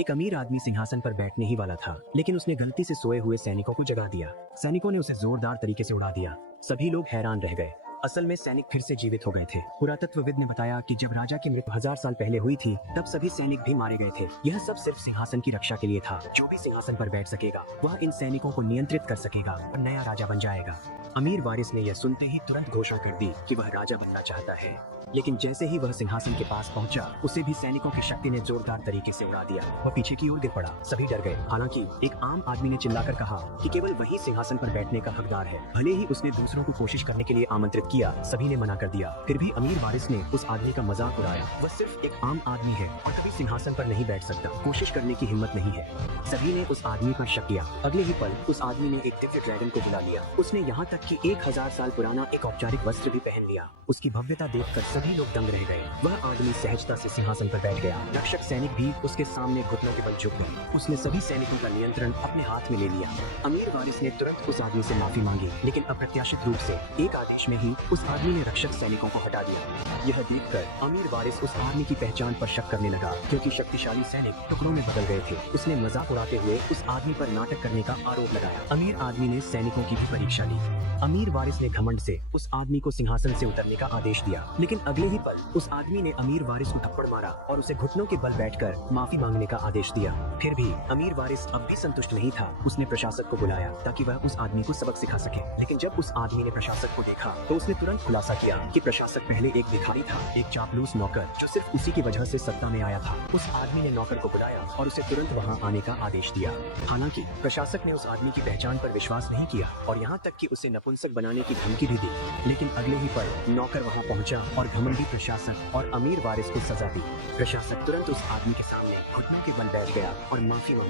एक अमीर आदमी सिंहासन पर बैठने ही वाला था, लेकिन उसने गलती से सोए हुए सैनिकों को जगा दिया। सैनिकों ने उसे जोरदार तरीके से उड़ा दिया। सभी लोग हैरान रह गए। असल में सैनिक फिर से जीवित हो गए थे। पुरातत्वविद ने बताया कि जब राजा की मृत्यु 1000 साल पहले हुई थी, तब सभी सैनिक भी मारे गए थे। यह सब सिर्फ सिंहासन की रक्षा के लिए था। जो भी सिंहासन पर बैठ सकेगा, वह इन सैनिकों को नियंत्रित कर सकेगा और नया राजा बन जाएगा। अमीर वारिस ने यह सुनते ही तुरंत घोषणा कर दी कि वह राजा बनना चाहता है। लेकिन जैसे ही वह सिंहासन के पास पहुंचा, उसे भी सैनिकों की शक्ति ने जोरदार तरीके से उड़ा दिया। वह पीछे की ओर गिर पड़ा। सभी डर गए। हालांकि एक आम आदमी ने चिल्लाकर कहा कि केवल वही सिंहासन पर बैठने का हकदार है। भले ही उसने दूसरों को कोशिश करने के लिए आमंत्रित किया, सभी ने मना कर दिया। फिर भी अमीर वारिस ने उस आदमी का मजाक उड़ाया। वह सिर्फ एक आम आदमी है और कभी सिंहासन पर नहीं बैठ सकता। कोशिश करने की हिम्मत नहीं है। सभी ने उस आदमी पर शक किया। अगले ही पल उस आदमी ने एक दिव्य ड्रैगन को बुला लिया। उसने यहाँ तक कि 1000 साल पुराना एक औपचारिक वस्त्र भी पहन लिया। उसकी भव्यता देखकर सभी लोग दंग रह गए। वह आदमी सहजता से सिंहासन पर बैठ गया। रक्षक सैनिक भी उसके सामने घुटनों के बल झुक गए। उसने सभी सैनिकों का नियंत्रण अपने हाथ में ले लिया। अमीर वारिस ने तुरंत उस आदमी से माफी मांगी, लेकिन अप्रत्याशित रूप से एक आदेश में ही उस आदमी ने रक्षक सैनिकों को हटा दिया। यह देखकर अमीर वारिस उस आदमी की पहचान पर शक करने लगा, क्योंकि शक्तिशाली सैनिक टुकड़ों में बदल गए थे। उसने मजाक उड़ाते हुए उस आदमी पर नाटक करने का आरोप लगाया। अमीर आदमी ने सैनिकों की भी परीक्षा ली। अमीर वारिस ने घमंड से उस आदमी को सिंहासन से उतरने का आदेश दिया, लेकिन अगले ही पल उस आदमी ने अमीर वारिस को थप्पड़ मारा और उसे घुटनों के बल बैठकर माफी मांगने का आदेश दिया। फिर भी अमीर वारिस अब भी संतुष्ट नहीं था। उसने प्रशासक को बुलाया ताकि वह उस आदमी को सबक सिखा सके। लेकिन जब उस आदमी ने प्रशासक को देखा, तो उसने तुरंत खुलासा किया कि प्रशासक पहले एक भिखारी था, एक चापलूस नौकर जो सिर्फ उसी की वजह से सत्ता में आया था। उस आदमी ने नौकर को बुलाया और उसे तुरंत वहाँ आने का आदेश दिया। हालांकि प्रशासक ने उस आदमी की पहचान पर विश्वास नहीं किया और यहाँ तक कि उसे नपुंसक बनाने की धमकी भी दी। लेकिन अगले ही पल नौकर वहाँ पहुँचा और घमंडी प्रशासक और अमीर वारिस को सजा दी। प्रशासक तुरंत उस आदमी के सामने घुटनों के बल बैठ गया और माफी मांगी।